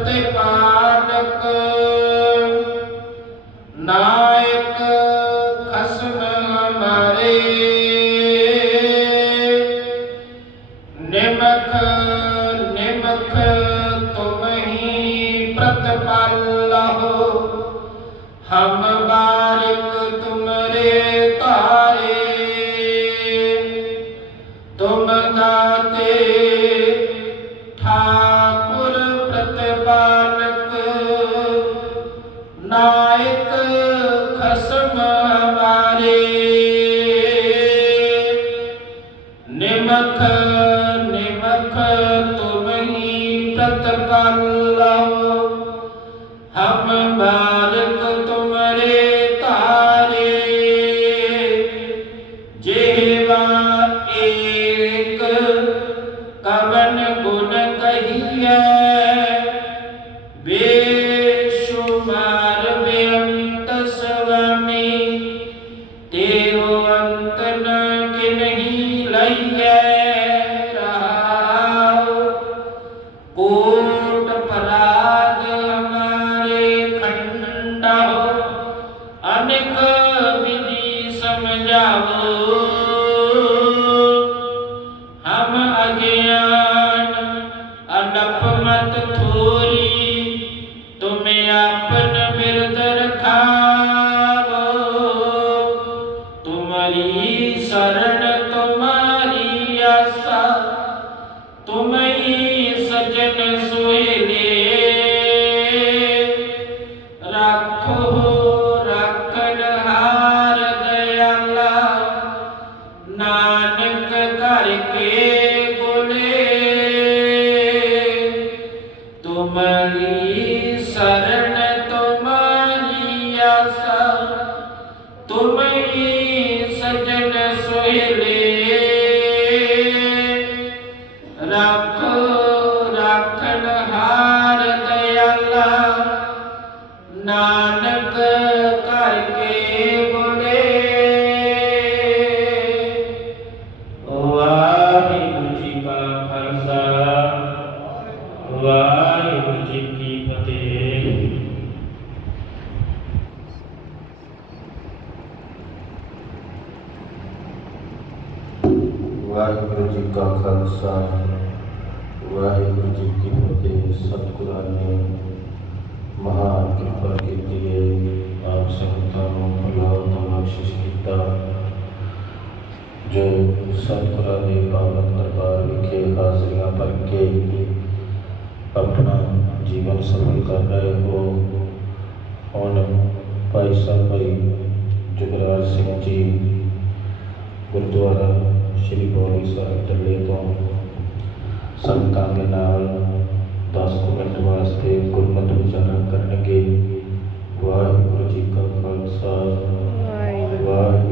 ਪ੍ਰਤਿਪਾਲਕ ਨਾਇਕ ਖਸਮ ਹਮਾਰੇ। ਨਿਮਖ ਨਿਮਖ ਤੁਮ ਹੀ ਪ੍ਰਤਪਾਲਹੁ ਹਮ ਖਸਮ ਹਮਾਰੇ ਨਿਮਖ ਨਿਮਖ ਤੁਮ ਹੀ ਹਮ ਬਾਰਕ ਤੁਮਰੇ ਤਾਰੇ ਜਿਹਵਾ ਏਕ ਕਵਨ ਖੰਡਾ ਅਨੇਕ ਵਿਧि ਸਮਝਾਵੋ। ਹਮ ਅਗਿਆਨ ਅਨਪ ਮਤ ਥੋਰੀ, ਤੁਮ ਆਪਨ ਬਿਰਦ ਰਖਾਵੋ। ਤੁਮਰੀ ਸਰਣ ਤੁਮਾਰੀ ਆਸਾ так. ਨਾਨਕ ਘਰ ਕੇ ਬੋਲੇ। ਵਾਹਿਗੁਰੂ ਜੀ ਕਾ ਖਾਲਸਾ, ਵਾਹਿਗੁਰੂ ਜੀ ਕੀ ਫਤਿਹ। ਵਾਹਿਗੁਰੂ ਜੀ ਕਾ ਖਾਲਸਾ, ਵਾਹਿਗੁਰੂ ਜੀ ਕੀ ਫਤਿਹ, ਸਤਿਗੁਰਾਂ ਨੇ ਜੋ ਸਤਿਗੁਰਾਂ ਦੇ ਪਾਵਨ ਦਰਬਾਰ ਵਿਖੇ ਹਾਜ਼ਰੀਆਂ ਭਰ ਕੇ ਆਪਣਾ ਜੀਵਨ ਸਫਲ ਕਰ ਰਹੇ ਹੋ ਹੁਣ ਭਾਈ ਸਾਹਿਬ ਭਾਈ ਜੁਗਰਾਜ ਸਿੰਘ ਜੀ ਗੁਰਦੁਆਰਾ ਸ਼੍ਰੀ ਬੋਲੀ ਸਾਹਿਬ ਟੱਲੇ ਤੋਂ ਸੰਗਤਾਂ ਦੇ ਨਾਲ 10 ਕੁ ਮਿੰਟ ਵਾਸਤੇ ਗੁਰਮਤਿ ਉਚਾਰਨ ਕਰਨਗੇ। ਵਾਹਿਗੁਰੂ ਜੀ ਕਾ ਖਾਲਸਾ ਵਾਹਿਗੁਰੂ